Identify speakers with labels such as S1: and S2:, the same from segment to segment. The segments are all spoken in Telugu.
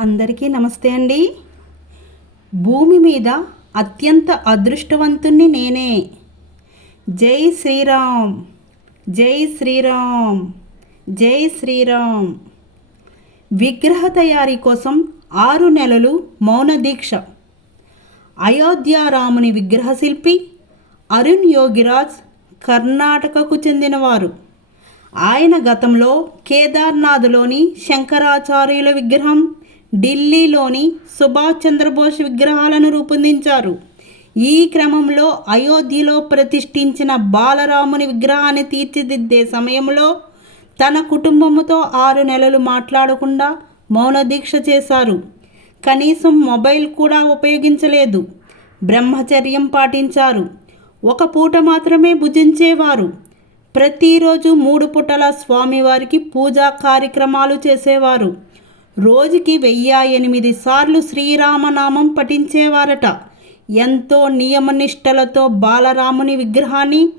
S1: అందరికీ నమస్తే అండి. భూమి మీద అత్యంత అదృష్టవంతుణ్ణి నేనే. జై శ్రీరామ్. జై శ్రీరామ్. జై శ్రీరామ్. విగ్రహ తయారీ కోసం ఆరు నెలలు మౌన దీక్ష. అయోధ్యారాముని విగ్రహ శిల్పి అరుణ్ యోగిరాజ్ కర్ణాటకకు చెందినవారు. ఆయన గతంలో కేదార్నాథ్లోని శంకరాచార్యుల విగ్రహం ఢిల్లీలోని సుభాష్ చంద్రబోస్ విగ్రహాలను రూపొందించారు. ఈ క్రమంలో అయోధ్యలో ప్రతిష్ఠించిన బాలరాముని విగ్రహాన్ని తీర్చిదిద్దే సమయంలో తన కుటుంబముతో ఆరు నెలలు మాట్లాడకుండా మౌనదీక్ష చేశారు. కనీసం మొబైల్ కూడా ఉపయోగించలేదు. బ్రహ్మచర్యం పాటించారు. ఒక పూట మాత్రమే భుజించేవారు. ప్రతిరోజు మూడు పూటల స్వామివారికి పూజా కార్యక్రమాలు చేసేవారు. రోజుకి వెయ్యి ఎనిమిది సార్లు శ్రీరామనామం పఠించేవారట. ఎంతో నియమనిష్టలతో బాలరాముని విగ్రహాన్ని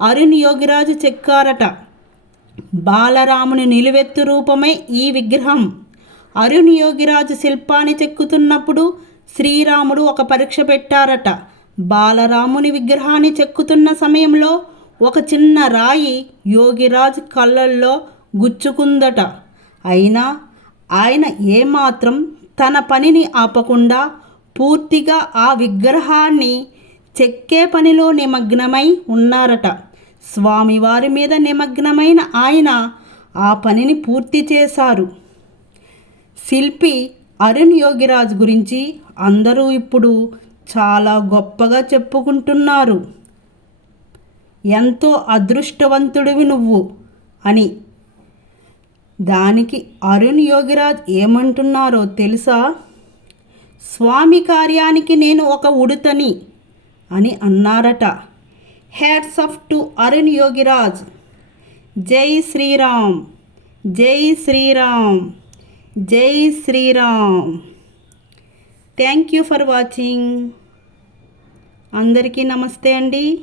S1: అరుణ్ యోగిరాజు చెక్కారట. బాలరాముని నిలువెత్తు రూపమే ఈ విగ్రహం. అరుణ్ యోగిరాజు శిల్పాన్ని చెక్కుతున్నప్పుడు శ్రీరాముడు ఒక పరీక్ష పెట్టారట. బాలరాముని విగ్రహాన్ని చెక్కుతున్న సమయంలో ఒక చిన్న రాయి యోగిరాజు కళ్ళల్లో గుచ్చుకుందట. అయినా ఆయన ఏమాత్రం తన పనిని ఆపకుండా పూర్తిగా ఆ విగ్రహాన్ని చెక్కే పనిలో నిమగ్నమై ఉన్నారట. స్వామివారి మీద నిమగ్నమైన ఆయన ఆ పనిని పూర్తి చేశారు. శిల్పి అరుణ్ యోగిరాజ్ గురించి అందరూ ఇప్పుడు చాలా గొప్పగా చెప్పుకుంటున్నారు. ఎంతో అదృష్టవంతుడివి నువ్వు అని దానికి అరుణ్ యోగిరాజ్ ఏమంటున్నారో తెలుసా? స్వామి కార్యానికి నేను ఒక ఉడుతని అని అన్నారట. Hats off to Arun Yogiraj. జై శ్రీరామ్ జై శ్రీరామ్ జై Shri Ram. Thank you for watching. అందరికీ నమస్తే అండి.